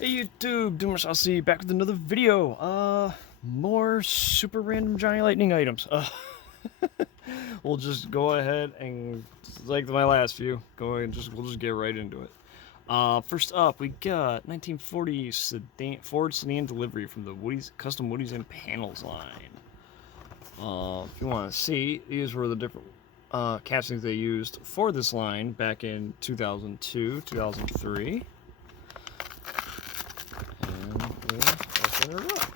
Hey YouTube, Doomers, I'll see you back with another video. More super random Johnny Lightning items. We'll just go ahead and, like my last few, we'll just get right into it. First up, we got 1940 Ford Sedan delivery from the custom Woodies and Panels line. If you want to see, these were the different castings they used for this line back in 2002, 2003. And we'll open her up.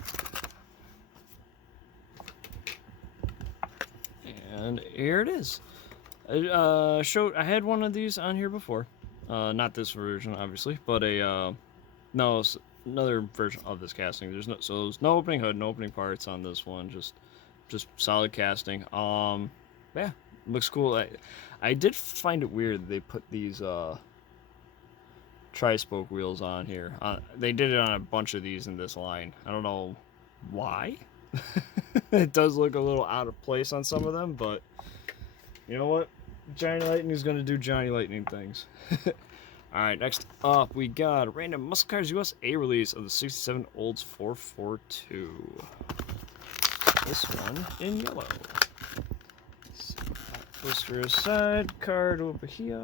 And here it is. I had one of these on here before. Not this version, obviously, but another version of this casting. There's no opening hood, no opening parts on this one. Just solid casting. Yeah, looks cool. I did find it weird that they put these tri-spoke wheels on here. They did it on a bunch of these in this line. I don't know why. It does look a little out of place on some of them, but you know what? Johnny Lightning is going to do Johnny Lightning things. Alright, next up we got a random Muscle Cars USA release of the 67 Olds 442. This one in yellow. Poster aside, card over here.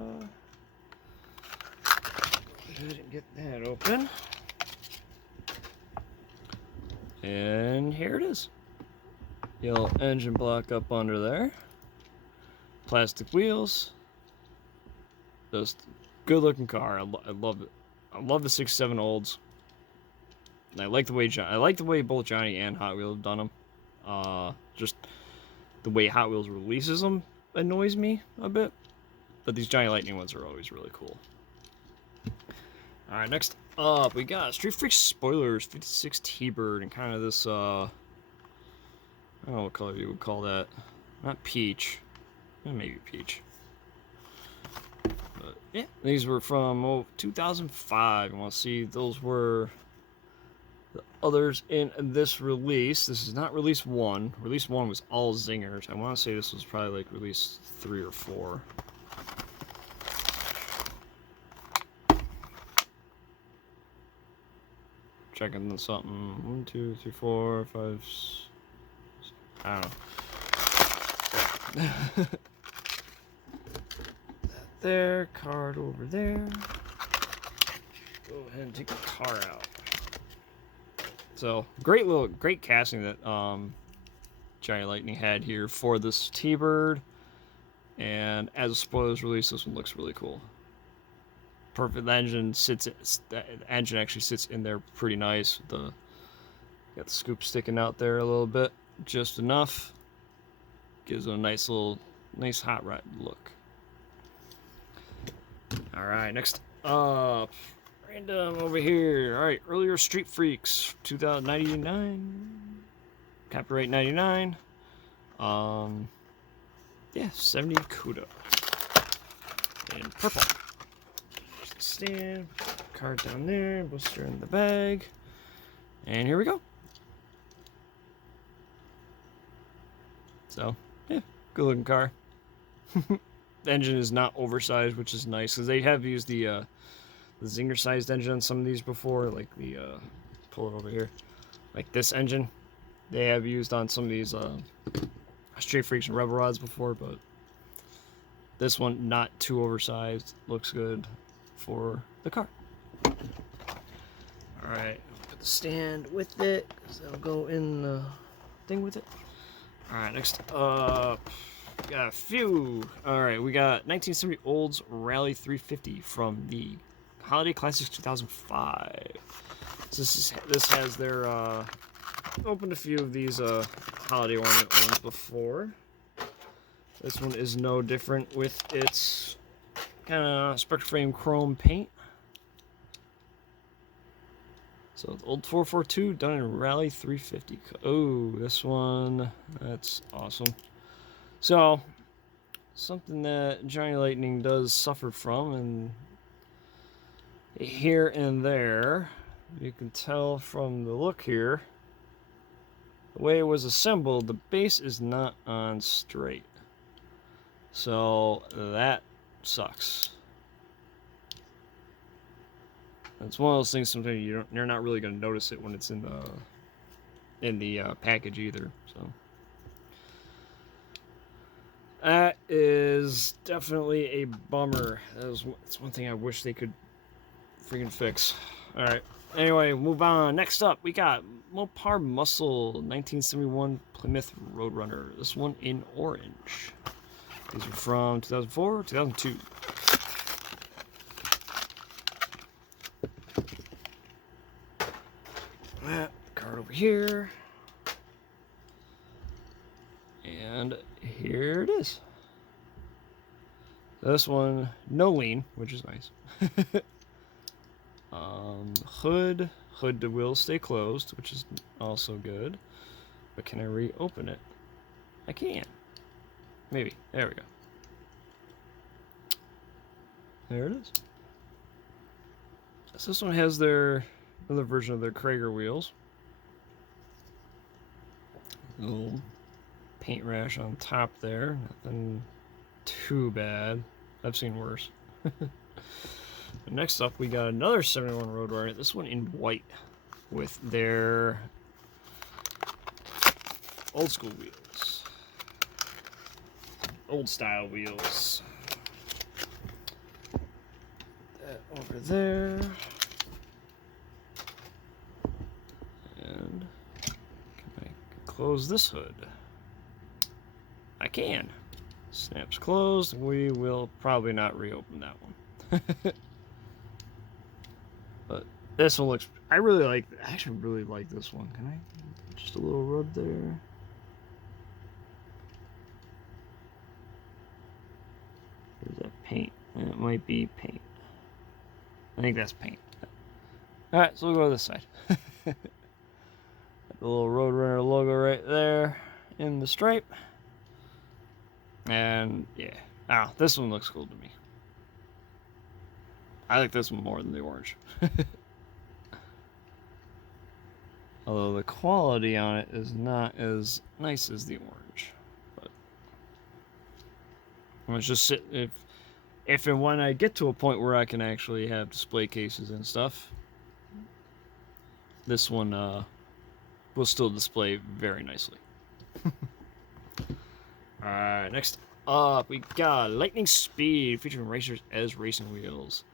Go ahead and get that open. And here it is. Yellow engine block up under there. Plastic wheels. Just good looking car. I love it. I love the 67 Olds. And I like the way both Johnny and Hot Wheels have done them. Just the way Hot Wheels releases them annoys me a bit. But these Johnny Lightning ones are always really cool. Alright, next up we got Street Freaks Spoilers 56 T-Bird and kind of this I don't know what color you would call that. Not peach. Maybe peach. But yeah, these were from 2005. You want to see those were the others in this release. This is not release 1. Release 1 was all zingers. I want to say this was probably like release 3 or 4. Checking something. 1, 2, 3, 4, 5. I don't know. There, card over there. Go ahead and take the car out. So great casting that Johnny Lightning had here for this T-Bird. And as a spoilers release, this one looks really cool. Perfect. The engine actually sits in there pretty nice. Got the scoop sticking out there a little bit, just enough. Gives it a nice hot rod look. All right, next up, random over here. All right, earlier Street Freaks 2099, copyright 99. Yeah, 70 Cuda in purple. Stand, card down there, booster in the bag, and here we go. So yeah, good looking car. The engine is not oversized, which is nice because they have used the zinger sized engine on some of these before, like the pull it over here, like this engine they have used on some of these Street Freaks and Rebel Rods before, but this one not too oversized, looks good for the car. All right, put the stand with it because that'll go in the thing with it. All right, next up. Got a few. Alright, we got 1970 Olds Rally 350 from the Holiday Classics 2005. So this has their opened a few of these holiday ornament ones before. This one is no different with its kind of spectral frame chrome paint. So the old 442 done in Rally 350. Oh, this one, that's awesome. So, something that Johnny Lightning does suffer from, and here and there, you can tell from the look here, the way it was assembled, the base is not on straight. So, that sucks. It's one of those things sometimes you're not really going to notice it when it's in the package either. So that is definitely a bummer. That's one thing I wish they could freaking fix. All right. Anyway, move on. Next up, we got Mopar Muscle 1971 Plymouth Roadrunner. This one in orange. These are from 2004, 2002. That card over here. And here it is. This one, no lean, which is nice. Hood to wheels stay closed, which is also good. But can I reopen it? I can. Maybe. There we go. There it is. So this one has another version of their Krager wheels. Little paint rash on top there. Nothing too bad. I've seen worse. Next up, we got another 71 Roadrunner. This one in white with their old school wheels. Old style wheels. That over there. And can I close this hood? I can. Snaps closed. We will probably not reopen that one. But this one looks, I actually really like this one. Can I, just a little rub there. There's that paint. It might be paint. I think that's paint. Alright, so we'll go to this side. The little Roadrunner logo right there in the stripe. And yeah, this one looks cool to me. I like this one more than the orange. Although the quality on it is not as nice as the orange. But let's just sit, if and when I get to a point where I can actually have display cases and stuff, this one will still display very nicely. Alright, next up we got Lightning Speed featuring racers as racing wheels.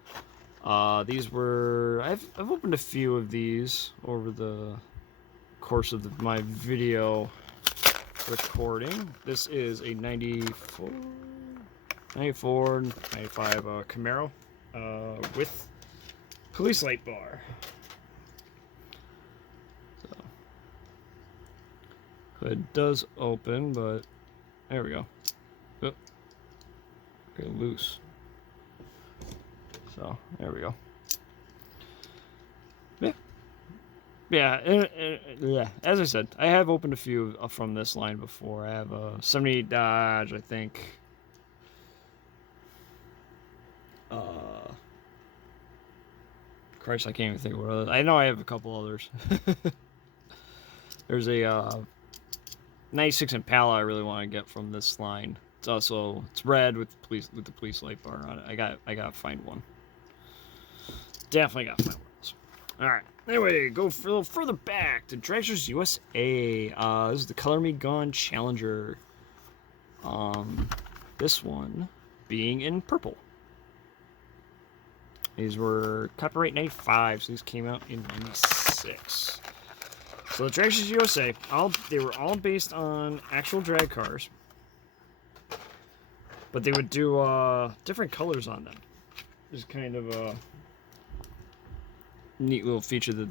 These were, I've opened a few of these over the course of my video recording. This is a 94, 95 Camaro with police light bar. So, hood does open, but there we go. Oh, very loose. So, there we go. Yeah, as I said, I have opened a few from this line before. I have a 78 Dodge, I think. Christ, I can't even think of what others. I know I have a couple others. There's a 96 Impala I really want to get from this line. It's red with the police light bar on it. I gotta find one. Definitely gotta find one of those. Alright. Anyway, go a little further back to Dragsters USA. This is the Color Me Gone Challenger. This one being in purple. These were copyright 95, so these came out in 96. So the Dragsters USA, they were all based on actual drag cars, but they would do different colors on them. Just kind of a neat little feature that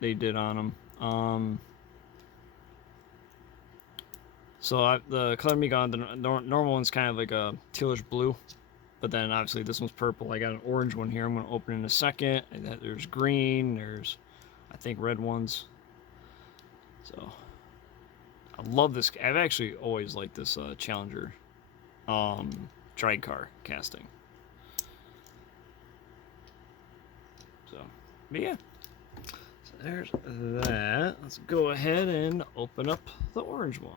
they did on them. So the Color Me Gone, the normal one's kind of like a tealish blue, but then obviously this one's purple. I got an orange one here. I'm going to open in a second. And there's green. There's, I think, red ones. So I love this. I've actually always liked this Challenger drag car casting. So, but yeah. So there's that. Let's go ahead and open up the orange one.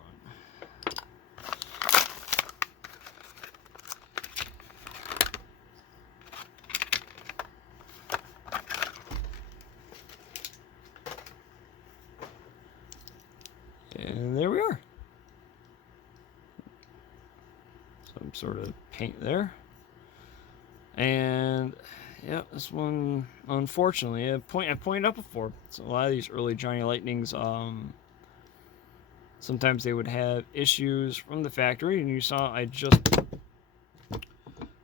some sort of paint there. And yeah, this one, unfortunately, I've pointed out before. So a lot of these early Johnny Lightnings, sometimes they would have issues from the factory, and you saw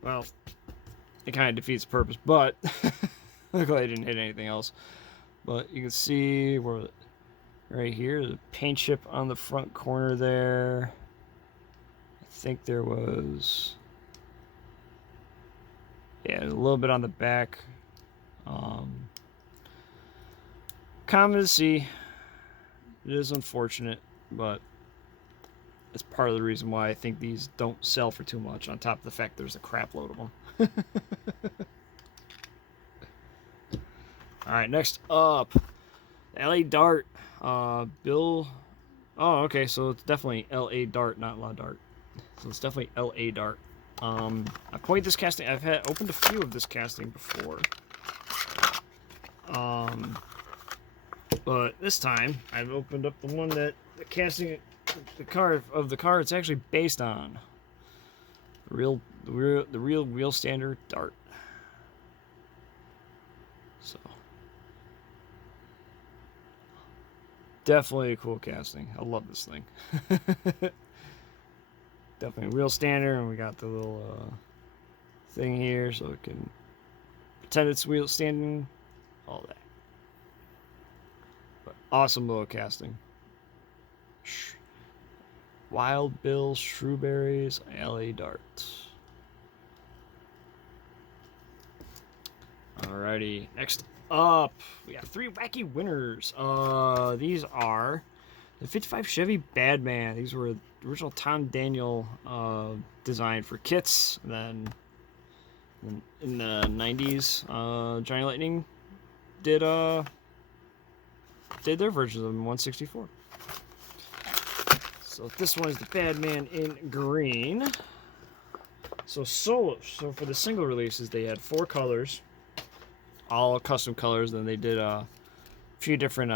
well, it kind of defeats the purpose, but luckily I didn't hit anything else. But you can see where, right here, the paint chip on the front corner there. I think there was, yeah, a little bit on the back. Common to see. It is unfortunate, but it's part of the reason why I think these don't sell for too much, on top of the fact there's a crap load of them. Alright, next up, LA Dart. Bill. Oh, okay, so it's definitely LA Dart, not La Dart. So it's definitely LA Dart. I pointed this casting. I've had opened a few of this casting before. But this time I've opened up the one that the casting, the car it's actually based on. The real wheel standard Dart. So definitely a cool casting. I love this thing. Definitely wheel standard, and we got the little thing here so it can pretend it's wheel standing, all that. But awesome little casting. Wild Bill Shrewberry's LA Dart. Alrighty, next up, we got 3 wacky winners. These are the 55 Chevy Badman. These were the original Tom Daniel design for kits. And then in the 90s, Johnny Lightning did their versions of them in 164. So this one is the Badman in green. So for the single releases, they had 4 colors, all custom colors. Then they did a few different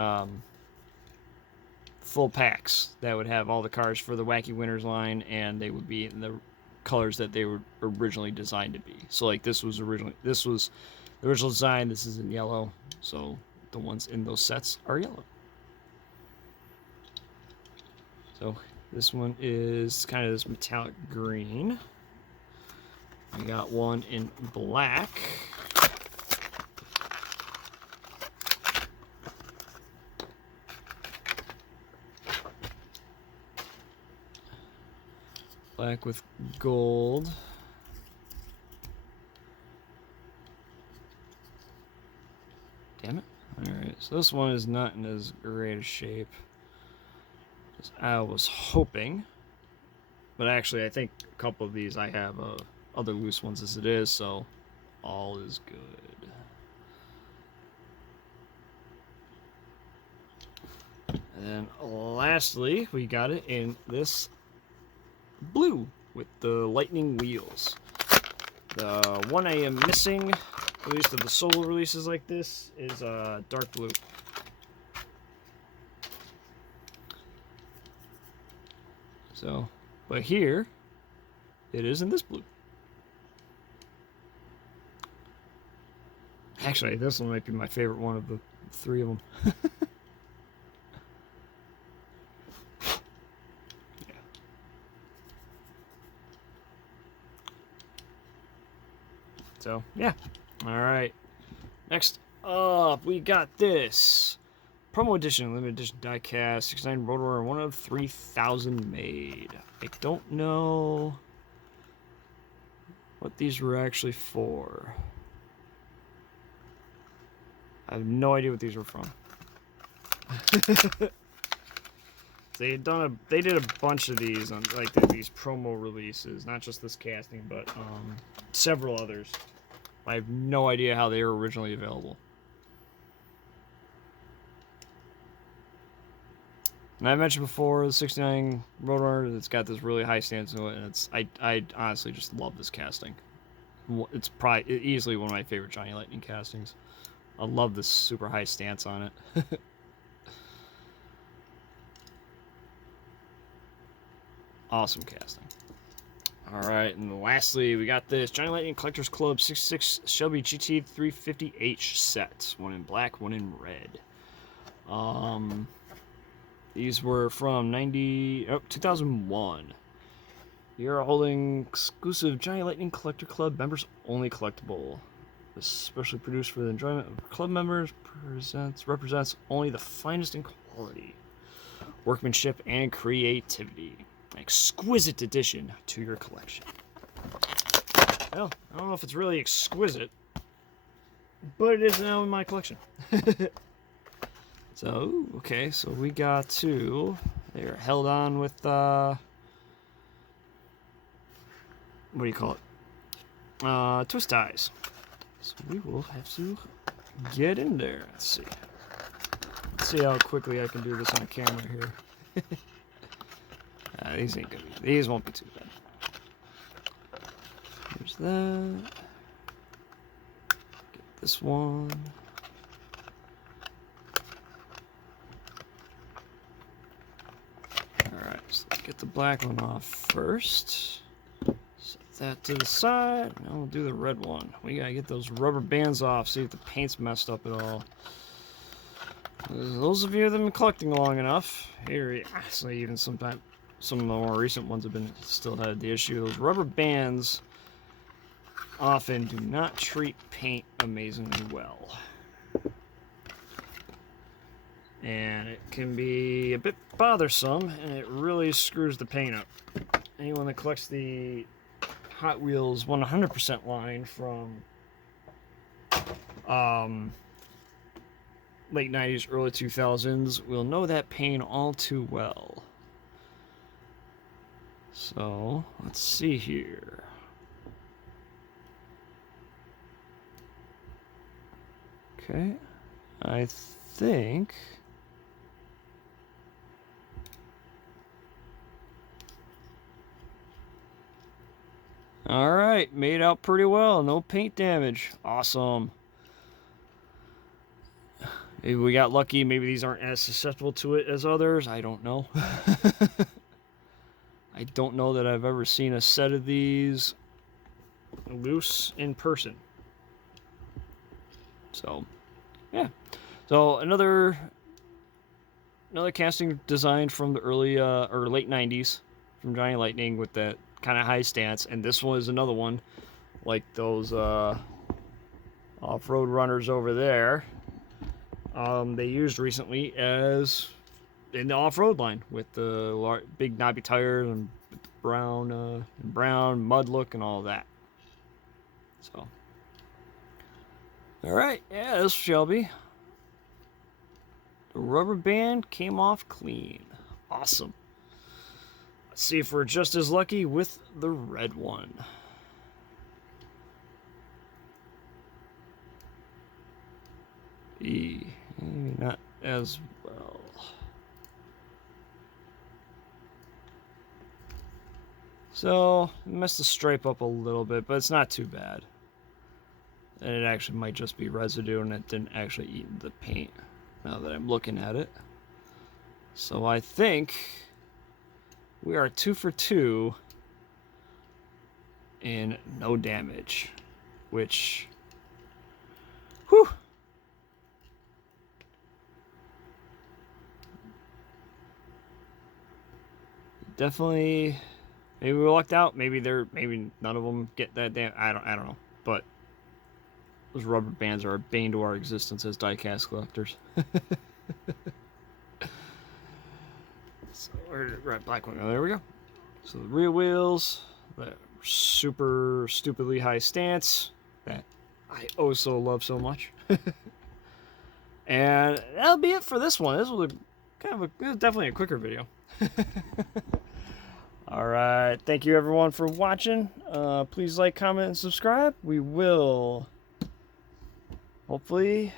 full packs that would have all the cars for the Wacky Winners line, and they would be in the colors that they were originally designed to be. So like this was the original design. This is in yellow, so the ones in those sets are yellow. So this one is kind of this metallic green. We got one in black. Black with gold. Damn it. Alright, so this one is not in as great a shape as I was hoping. But actually, I think a couple of these I have other loose ones as it is, so all is good. And then lastly, we got it in this blue with the lightning wheels. The one I am missing, at least of the solo releases like this, is dark blue. So, but here, it is in this blue. Actually, this one might be my favorite one of the 3 of them. So, yeah. Alright. Next up, we got this. Promo edition, limited edition diecast, 69 Rotor, 1 of 3,000 made. I don't know what these were actually for. I have no idea what these were from. They did a bunch of these on these promo releases, not just this casting, but several others. I have no idea how they were originally available. And I mentioned before the 69 Roadrunner, it's got this really high stance to it, and I honestly just love this casting. It's probably easily one of my favorite Johnny Lightning castings. I love this super high stance on it. Awesome casting. Alright, and lastly, we got this Giant Lightning Collectors Club 66 Shelby GT 350H set. One in black, one in red. These were from 2001. You're holding exclusive Giant Lightning Collector Club members only collectible. This specially produced for the enjoyment of club members, represents only the finest in quality, workmanship, and creativity. An exquisite addition to your collection. Well, I don't know if it's really exquisite, but it is now in my collection. So, okay, so we got two. They're held on with, what do you call it? Twist ties. So we will have to get in there. Let's see. Let's see how quickly I can do this on camera here. These ain't gonna be. These won't be too bad. Here's that. Get this one. Alright, so let's get the black one off first. Set that to the side. Now we'll do the red one. We gotta get those rubber bands off, see if the paint's messed up at all. Those of you that have been collecting long enough, here, actually, even sometimes. Some of the more recent ones have been still had the issue. Those rubber bands often do not treat paint amazingly well. And it can be a bit bothersome, and it really screws the paint up. Anyone that collects the Hot Wheels 100% line from late 90s, early 2000s will know that pain all too well. So, let's see here. Okay, I think... Alright, made out pretty well. No paint damage. Awesome. Maybe we got lucky. Maybe these aren't as susceptible to it as others. I don't know. I don't know that I've ever seen a set of these loose in person. So, yeah. So another casting designed from the early or late 90s from Giant Lightning with that kind of high stance, and this one is another one like those off-road runners over there. They used recently as in the off-road line with the big knobby tires and brown mud look and all that. So, all right, yeah, this Shelby. The rubber band came off clean. Awesome. Let's see if we're just as lucky with the red one. Maybe not as well. So, messed the stripe up a little bit, but it's not too bad. And it actually might just be residue and it didn't actually eat the paint, now that I'm looking at it. So I think we are 2 for 2 in no damage, which, whew. Definitely, maybe we lucked out. Maybe none of them get that damn. I don't know. But those rubber bands are a bane to our existence as diecast collectors. So right, black one. Oh, there we go. So the rear wheels, that super stupidly high stance that I oh so love so much. And that'll be it for this one. This was definitely a quicker video. Alright, thank you everyone for watching. Please like, comment, and subscribe. We will hopefully,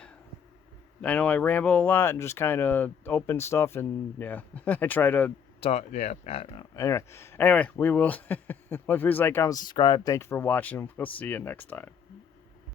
I know I ramble a lot and just kind of open stuff, and yeah, I try to talk, yeah, I don't know. Anyway, we will, please like, comment, subscribe. Thank you for watching. We'll see you next time.